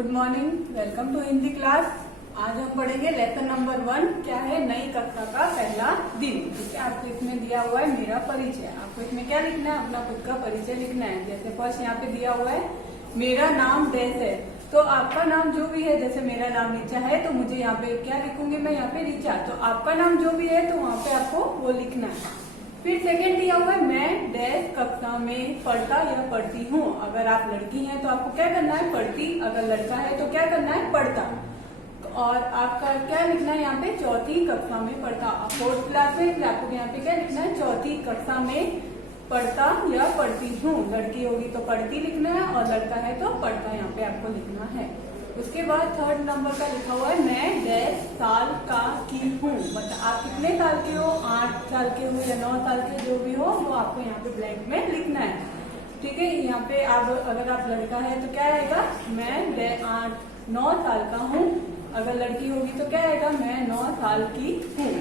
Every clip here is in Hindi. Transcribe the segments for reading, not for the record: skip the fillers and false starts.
Good morning, welcome to Hindi class. आज हम पढ़ेंगे लेसन नंबर 1। क्या है? नई कक्षा का पहला दिन। ठीक है, आपको इसमें दिया हुआ है मेरा परिचय। आपको इसमें क्या लिखना है? अपना खुद का परिचय लिखना है। जैसे फर्स्ट यहाँ पे दिया हुआ है मेरा नाम डैश है, तो आपका नाम जो भी है, जैसे मेरा नाम ऋचा है तो मुझे यहाँ पे क्या लिखूंगी मैं? यहाँ पे ऋचा। तो आपका नाम जो भी है तो वहाँ पे आपको वो लिखना है। फिर सेकंड दिया हुआ है मैं डैश कक्षा में पढ़ता या पढ़ती हूँ। अगर आप लड़की हैं तो आपको क्या करना है? पढ़ती। अगर लड़का है तो क्या करना है? पढ़ता। और आपका क्या लिखना है? यहाँ पे चौथी कक्षा में पढ़ता। आप फोर्थ क्लास में, इसलिए आपको यहाँ पे क्या लिखना है? चौथी कक्षा में पढ़ता या पढ़ती हूँ। लड़की होगी तो पढ़ती लिखना है और लड़का है तो पढ़ता यहाँ पे आपको लिखना है। उसके बाद थर्ड नंबर का लिखा हुआ है मैं डैश साल का की हूँ। मतलब आप कितने साल के हो? 8 साल के हो या 9 साल के, जो भी हो वो आपको यहाँ पे ब्लैंक में लिखना है। ठीक है, यहाँ पे आप अगर आप लड़का है तो क्या आएगा? मैं 9 साल का हूँ। अगर लड़की होगी तो क्या आएगा? मैं 9 साल की हूँ।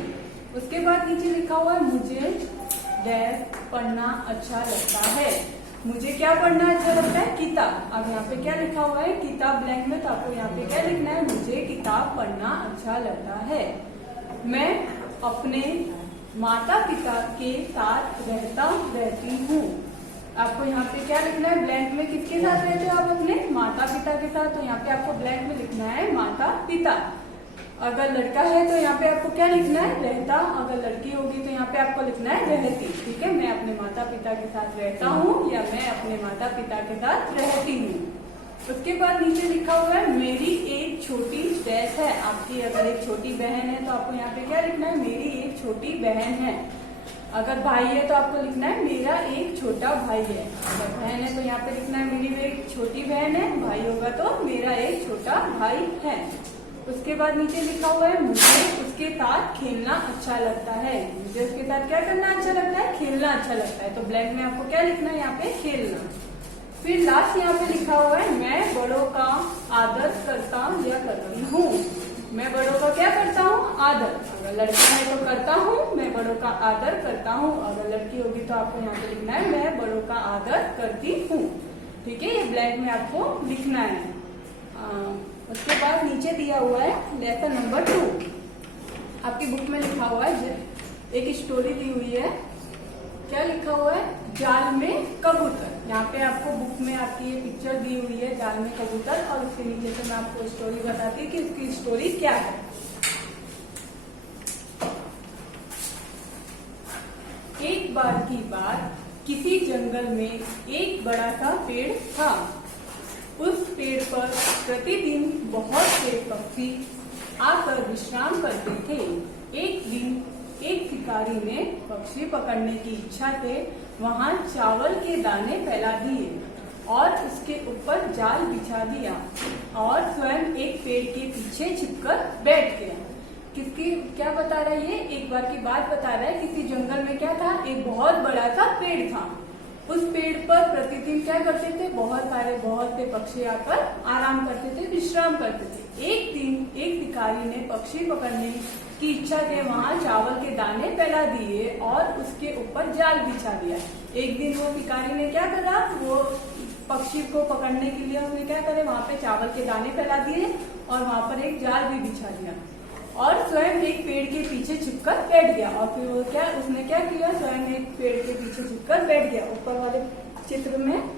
उसके बाद नीचे लिखा हुआ है मुझे डैश पढ़ना अच्छा लगता है। मुझे क्या पढ़ना अच्छा लगता है? किताब। अब यहाँ पे क्या लिखा हुआ है? किताब ब्लैंक में, तो आपको यहाँ पे क्या लिखना है? मुझे किताब पढ़ना अच्छा लगता है। मैं अपने माता पिता के साथ रहती हूँ। आपको यहाँ पे क्या लिखना है? ब्लैंक में किसके साथ रहते हो आप? अपने माता पिता के साथ। तो यहाँ पे आपको ब्लैंक में लिखना है माता पिता। अगर लड़का है तो यहाँ पे आपको क्या लिखना है? रहता। अगर लड़की होगी तो यहाँ पे आपको लिखना है रहती। ठीक है, मैं अपने माता पिता के साथ रहता हूँ या मैं अपने माता पिता के साथ रहती हूँ। उसके बाद नीचे लिखा हुआ है मेरी एक छोटी डैश है। आपकी अगर एक छोटी बहन है तो आपको यहाँ पे क्या लिखना है? मेरी एक छोटी बहन है। अगर भाई है तो आपको लिखना है मेरा एक छोटा भाई है। अगर बहन है तो यहाँ पे लिखना है मेरी एक छोटी बहन है। भाई होगा तो मेरा एक छोटा भाई है। उसके बाद नीचे लिखा हुआ है मुझे उसके साथ खेलना अच्छा लगता है। मुझे उसके साथ क्या करना अच्छा लगता है? खेलना अच्छा लगता है। तो ब्लैंक में आपको क्या लिखना है? यहाँ पे खेलना। फिर लास्ट यहाँ पे लिखा हुआ है मैं बड़ों का आदर करता या करती हूँ। मैं बड़ों का क्या करता हूँ? आदर। अगर लड़का है तो करता हूँ, मैं बड़ों का आदर करता हूँ। अगर लड़की होगी तो आपको यहाँ पे लिखना है मैं बड़ों का आदर करती हूँ। ठीक है, ये ब्लैंक में आपको लिखना है। उसके बाद नीचे दिया हुआ है लेसन नंबर 2। आपकी बुक में लिखा हुआ है, एक स्टोरी दी हुई है। क्या लिखा हुआ है? जाल में कबूतर। यहाँ पे आपको बुक में आपकी ये पिक्चर दी हुई है जाल में कबूतर, और उसके नीचे से मैं आपको स्टोरी बताती हूँ कि उसकी स्टोरी क्या है। एक बार की बात, किसी जंगल में एक बड़ा सा पेड़ था। उस पेड़ पर प्रतिदिन बहुत से पक्षी आकर विश्राम करते थे। एक दिन एक शिकारी ने पक्षी पकड़ने की इच्छा से वहां चावल के दाने फैला दिए और उसके ऊपर जाल बिछा दिया और स्वयं एक पेड़ के पीछे छिपकर बैठ गया। किसकी क्या बता रहा है ये? एक बार की बात बता रहा है। किसी जंगल में क्या था? एक बहुत बड़ा सा पेड़ था। उस पेड़ पर प्रतिदिन क्या करते थे? बहुत से पक्षी आकर आराम करते थे, विश्राम करते थे। एक दिन एक शिकारी ने पक्षी पकड़ने की इच्छा से वहां चावल के दाने फैला दिए और उसके ऊपर जाल बिछा दिया। एक दिन वो शिकारी ने क्या करा? वो पक्षी को पकड़ने के लिए उसने क्या करे? वहां पे चावल के दाने फैला दिए और वहां पर एक जाल भी बिछा दिया और स्वयं एक पेड़ के पीछे छिपकर बैठ गया। और फिर वो क्या उसने क्या किया? स्वयं एक पेड़ के पीछे छिपकर बैठ गया। ऊपर वाले चित्र में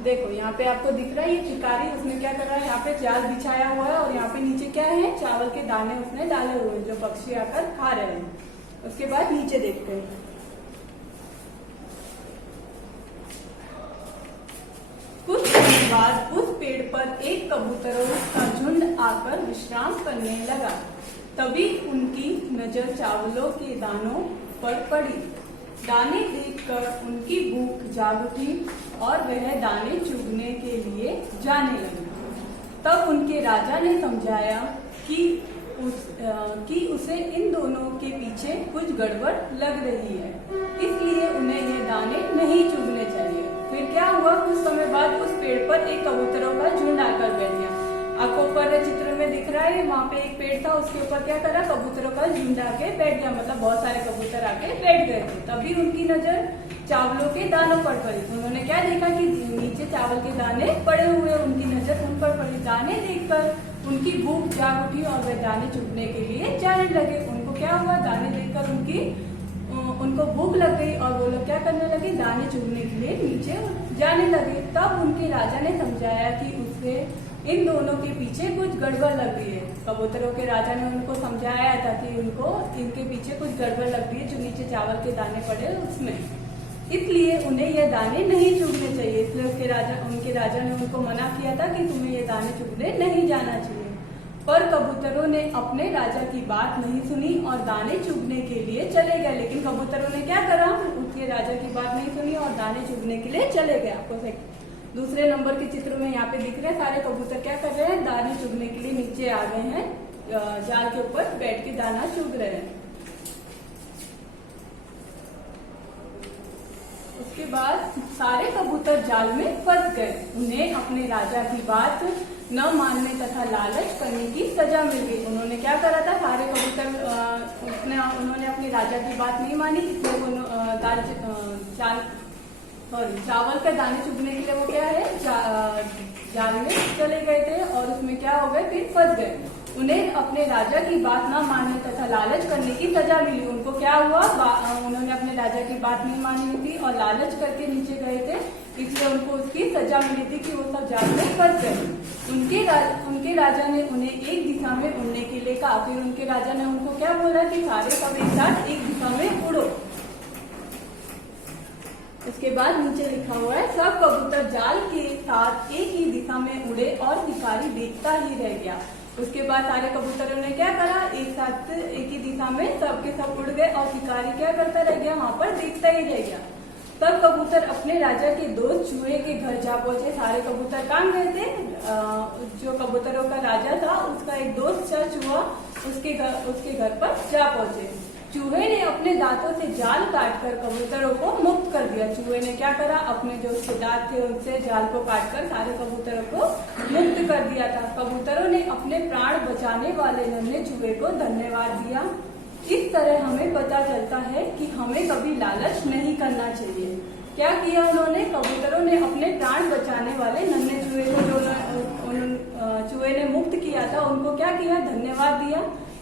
देखो, यहाँ पे आपको दिख रहा है ये शिकारी, उसने क्या कर रहा है? यहाँ पे जाल बिछाया हुआ है और यहाँ पे नीचे क्या है? चावल के दाने उसने डाले हुए हैं जो पक्षी आकर खा रहे हैं। उसके बाद नीचे देखते हैं। कुछ समय बाद उस पेड़ पर एक कबूतरों का झुंड आकर विश्राम करने लगा। तभी उनकी नजर चावलों के दानों पर पड़ी। दाने देखकर उनकी भूख जाग उठी और वह दाने चुगने के लिए जाने लगे। तब उनके राजा ने समझाया कि उसे इन दोनों के पीछे कुछ गड़बड़ लग रही है, इसलिए उन्हें ये दाने नहीं चुगने चाहिए। फिर क्या हुआ? कुछ समय बाद उस पेड़ पर एक कबूतरों का झुंड आकर बैठ गया। आपको ऊपर चित्र में दिख रहा है, वहाँ पे एक पेड़ था, उसके ऊपर क्या करा, कबूतरों का झुंड आके बैठ गया, मतलब बहुत सारे कबूतर आके बैठ गए थे। तभी उनकी नजर चावलों के दानों पर पड़ी। उन्होंने क्या देखा कि नीचे चावल के दाने पड़े हुए, उनकी नजर उन पर पड़ी। दाने देखकर उनकी भूख जाग उठी और वे दाने चुगने के लिए जाने लगे। उनको क्या हुआ, दाने देखकर उनको भूख लग गई और वो लोग क्या करने लगे, दाने चुगने के लिए नीचे जाने लगे। तब उनके राजा ने समझाया कि उससे इन दोनों के पीछे कुछ गड़बड़ लग रही है। कबूतरों के राजा ने उनको समझाया था कि उनको इनके पीछे कुछ गड़बड़ लग रही है, जो नीचे चावल के दाने पड़े उसमें, इसलिए उन्हें ये दाने नहीं चुगने चाहिए। इसलिए उनके राजा ने उनको मना किया था कि तुम्हें ये दाने चुगने नहीं जाना चाहिए। पर कबूतरों ने अपने राजा की बात नहीं सुनी और दाने चुगने के लिए चले गए। लेकिन कबूतरों ने क्या करा, उसके राजा की बात नहीं सुनी और दाने चुगने के लिए चले गए। आपको दूसरे नंबर के चित्र में यहाँ पे दिख रहे हैं, सारे कबूतर क्या कर रहे हैं, दाने चुगने के लिए नीचे आ गए हैं, जाल के ऊपर बैठ के दाना चुग रहे हैं। उसके बाद सारे कबूतर जाल में फंस गए। उन्हें अपने राजा की बात न मानने तथा लालच करने की सजा मिल गई। उन्होंने क्या करा था, सारे कबूतर उन्होंने अपने राजा की बात नहीं मानी, इसलिए चावल के दाने चुगने के लिए वो क्या है, जाल में चले गए थे और उसमें क्या हो गए, फिर फंस गए। उन्हें अपने राजा की बात न मानने तथा लालच करने की सजा मिली। उनको क्या हुआ, उन्होंने अपने राजा की बात नहीं मानी थी और लालच करके नीचे गए थे, इसलिए उनको उसकी सजा मिली थी कि वो सब जाल में फंस गए। उनके राजा ने उन्हें एक दिशा में उड़ने के लिए कहा। फिर उनके राजा ने उनको क्या बोला कि सारे सब एक साथ एक दिशा में उड़ो। उसके बाद नीचे लिखा हुआ है, सब कबूतर जाल के साथ एक ही दिशा में उड़े और शिकारी देखता ही रह गया। उसके बाद सारे कबूतरों ने क्या करा, एक साथ एक ही दिशा में सबके सब उड़ गए और शिकारी क्या करता रह गया, वहां पर देखता ही रह गया। तब कबूतर अपने राजा के दोस्त चूहे के घर जा पहुंचे। सारे कबूतर कहाँ गए थे, जो कबूतरों का राजा था उसका एक दोस्त था चूहा, उसके घर पर जा पहुंचे। चूहे ने अपने दांतों से जाल काटकर कबूतरों को मुक्त कर दिया। चूहे ने क्या करा, अपने जो उसके दांत थे उनसे जाल को काटकर सारे कबूतरों को मुक्त कर दिया था। कबूतरों ने अपने प्राण बचाने वाले नन्हे चूहे को धन्यवाद दिया। इस तरह हमें पता चलता है कि हमें कभी लालच नहीं करना चाहिए। क्या किया उन्होंने, कबूतरों ने अपने प्राण बचाने वाले नन्हे चूहे को, जो चूहे ने मुक्त किया था, उनको क्या किया, धन्यवाद दिया।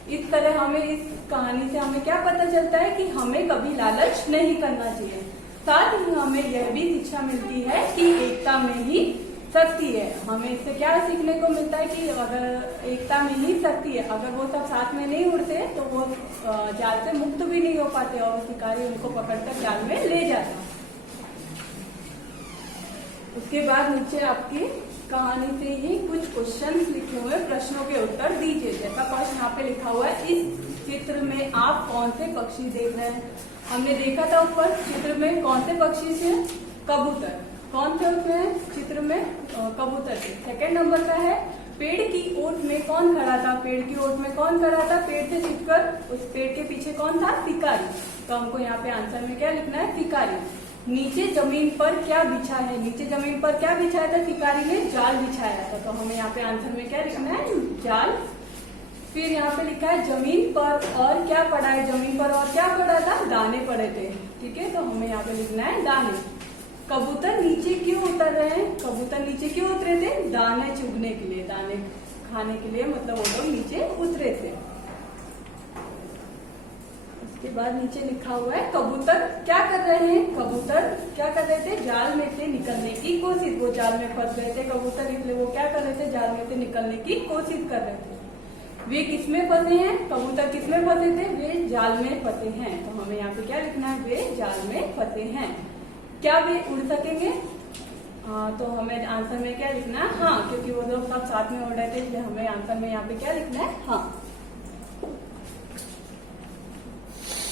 इस तरह हमें इस कहानी से हमें क्या पता चलता है कि हमें कभी लालच नहीं करना चाहिए। साथ ही हमें यह भी शिक्षा मिलती है कि एकता में ही शक्ति है। हमें इससे क्या सीखने को मिलता है कि अगर एकता में ही शक्ति है, अगर वो सब साथ में नहीं उड़ते तो वो जाल से मुक्त भी नहीं हो पाते और शिकारी उनको पकड़कर जाल में ले जाता। उसके बाद नीचे आपकी कहानी से ही कुछ क्वेश्चंस लिखे हुए, प्रश्नों के उत्तर दीजिए। जैसा क्वेश्चन यहाँ पे लिखा हुआ है, इस चित्र में आप कौन से पक्षी देख रहे हैं। हमने देखा था ऊपर चित्र में कौन से पक्षी थे, कबूतर। कौन थे उसमें चित्र में, कबूतर थे। सेकंड नंबर का है, पेड़ की ओट में कौन खड़ा था। पेड़ की ओट में कौन खड़ा था, पेड़ से छिपकर उस पेड़ के पीछे कौन था, शिकारी। तो हमको यहाँ पे आंसर में क्या लिखना है, शिकारी। नीचे जमीन पर क्या बिछा है, नीचे जमीन पर क्या बिछाया था, शिकारी ने जाल बिछाया था। तो हमें यहाँ पे आंसर में क्या लिखना है, जाल। फिर यहाँ पे लिखा है जमीन पर और क्या पड़ा है, जमीन पर और क्या पड़ा था, दाने पड़े थे। ठीक है, तो हमें यहाँ पे लिखना है दाने। कबूतर नीचे क्यों उतर रहे हैं, कबूतर नीचे क्यों उतरे थे, दाने चुगने के लिए, दाने खाने के लिए, मतलब वो लोग नीचे उतरे थे। उसके बाद नीचे लिखा हुआ है, कबूतर क्या कर रहे हैं, कबूतर क्या कर रहे थे, जाल में से निकलने की कोशिश। वो जाल में फंस गए थे कबूतर, इसलिए वो क्या कर रहे थे, जाल में से निकलने की कोशिश कर रहे थे। वे किसमें फंसे हैं, कबूतर किसमें फंसे थे, वे जाल में फंसे हैं। तो हमें यहाँ पे क्या लिखना है, वे जाल में फंसे हैं। क्या वे उड़ सकेंगे, तो हमें आंसर में क्या लिखना है, हाँ, क्योंकि वो लोग सब साथ में उड़ रहे थे, इसलिए हमें आंसर में यहाँ पे क्या लिखना है, हाँ।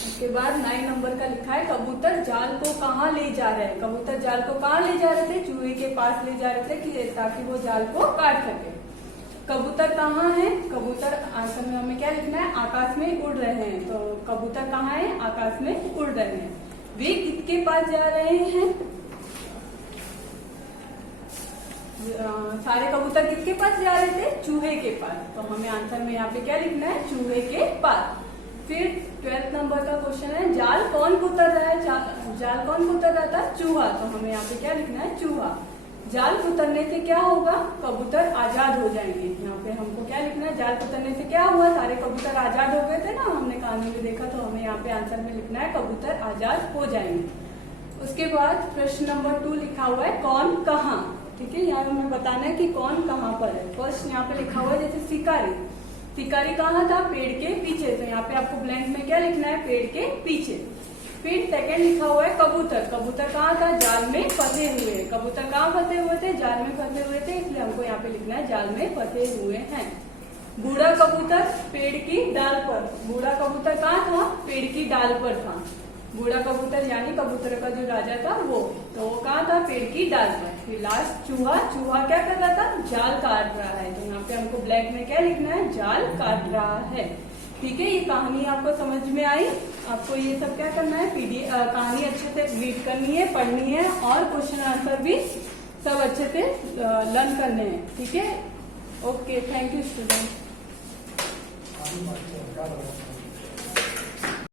उसके बाद 9 नंबर का लिखा है, कबूतर जाल को कहाँ ले जा रहे हैं। कबूतर जाल को कहाँ ले जा रहे थे, चूहे के पास ले जा रहे थे कि ताकि वो जाल को काट सके। कबूतर कहाँ है, कबूतर आंसर में हमें क्या लिखना है, आकाश में उड़ रहे हैं। तो कबूतर कहाँ है, आकाश में उड़ रहे हैं। वे किसके पास जा रहे हैं, सारे कबूतर किसके पास जा रहे थे? चूहे के पास। तो हमें आंसर में यहाँ पे क्या लिखना है? चूहे के पास। फिर 12th नंबर का क्वेश्चन है, जाल कौन कुतर रहा है? जाल कौन कुतर रहा था? चूहा। तो हमें यहाँ पे क्या लिखना है? चूहा। जाल कुतरने से क्या होगा? कबूतर आजाद हो जाएंगे। यहाँ पे हमको क्या लिखना है? जाल कुतरने से क्या हुआ? सारे कबूतर आजाद हो गए थे ना, हमने कहानी में देखा। तो हमें यहाँ पे आंसर में लिखना है कबूतर आजाद हो जाएंगे। उसके बाद प्रश्न नंबर 2 लिखा हुआ है, कौन कहाँ। ठीक है, यहाँ हमें बताना है कि कौन कहाँ पर है। फर्स्ट यहाँ पे लिखा हुआ है जैसे शिकारी। शिकारी कहाँ था? पेड़ के पीछे। तो यहाँ पे आपको ब्लैंक में क्या लिखना है? पेड़ के पीछे। फिर सेकंड लिखा हुआ है कबूतर। कबूतर कहाँ था? जाल में फंसे हुए। कबूतर कहाँ फंसे हुए थे? जाल में फंसे हुए थे, इसलिए हमको यहाँ पे लिखना है जाल में फंसे हुए हैं। बूढ़ा कबूतर पेड़ की डाल पर। बूढ़ा कबूतर कहाँ था? पेड़ की डाल पर था। बूढ़ा कबूतर यानी कबूतर का जो राजा था वो, तो वो कहाँ था? पेड़ की डाल पर। फिर लास्ट चूहा। चूहा क्या कर रहा था? जाल काट रहा है। तो यहाँ पे हमको ब्लैक में क्या लिखना है? जाल काट रहा है। ठीक है, ये कहानी आपको समझ में आई। आपको ये सब क्या करना है? कहानी अच्छे से रीड करनी है, पढ़नी है, और क्वेश्चन आंसर भी सब अच्छे से लर्न करने हैं। ठीक है, ओके, थैंक यू स्टूडेंट।